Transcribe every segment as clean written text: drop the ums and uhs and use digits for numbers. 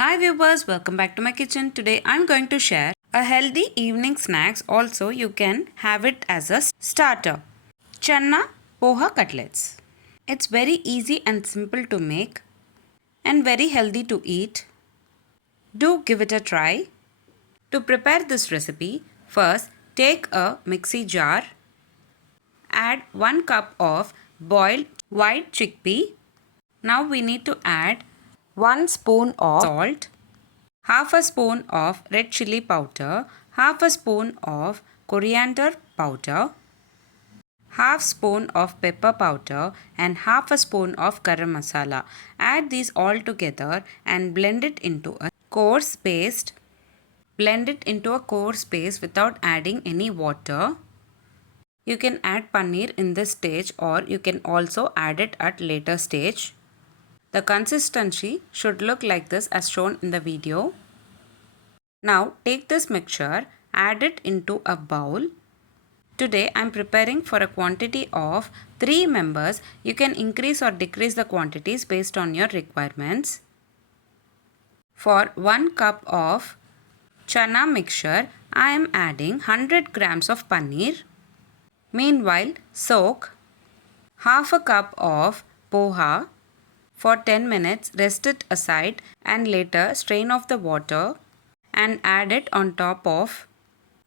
Hi viewers, welcome back to my kitchen. Today I'm going to share a healthy evening snacks. Also you can have it as a starter. Channa poha cutlets. It's very easy and simple to make and very healthy to eat. Do give it a try. To prepare this recipe, first take a mixie jar. Add 1 cup of boiled white chickpea. Now we need to add 1 spoon of salt, half a spoon of red chili powder, half a spoon of coriander powder, half spoon of pepper powder and half a spoon of garam masala. Add these all together and blend it into a coarse paste. Blend it into a coarse paste without adding any water. You can add paneer in this stage or you can also add it at later stage. The consistency should look like this as shown in the video. Now take this mixture, add it into a bowl. Today I am preparing for a quantity of 3 members. You can increase or decrease the quantities based on your requirements. For 1 cup of chana mixture, I am adding 100 grams of paneer. Meanwhile, soak half a cup of poha. For 10 minutes, rest it aside and later strain off the water and add it on top of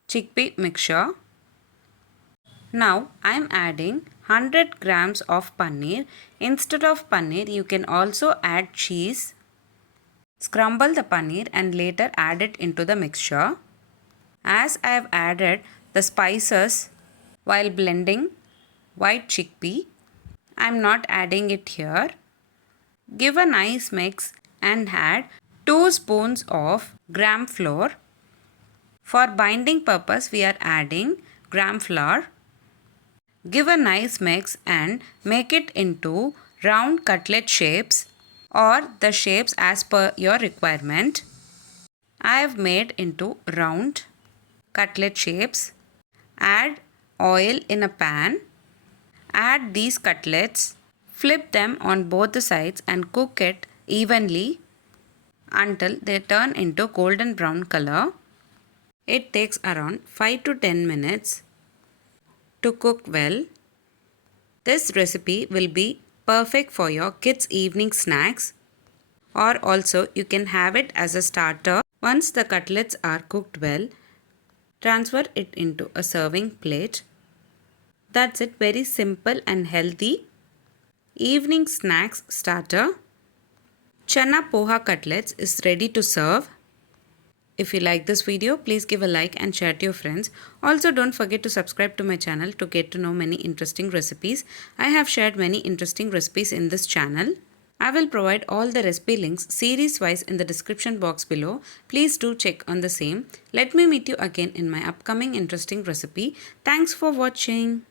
chickpea mixture. Now I am adding 100 grams of paneer. Instead of paneer, you can also add cheese. Scramble the paneer and later add it into the mixture. As I have added the spices while blending white chickpea, I am not adding it here. Give a nice mix and add 2 spoons of gram flour. For binding purpose, we are adding gram flour. Give a nice mix and make it into round cutlet shapes or the shapes as per your requirement. I have made into round cutlet shapes. Add oil in a pan. Add these cutlets. Flip them on both the sides and cook it evenly until they turn into golden brown color. It takes around 5 to 10 minutes to cook well. This recipe will be perfect for your kids' evening snacks, or also you can have it as a starter. Once the cutlets are cooked well, transfer it into a serving plate. That's it, very simple and healthy evening snacks starter. Chana poha cutlets is ready to serve. If you like this video, please give a like and share to your friends. Also, don't forget to subscribe to my channel to get to know many interesting recipes. I have shared many interesting recipes in this channel. I will provide all the recipe links series wise in the description box below. Please do check on the same. Let me meet you again in my upcoming interesting recipe. Thanks for watching.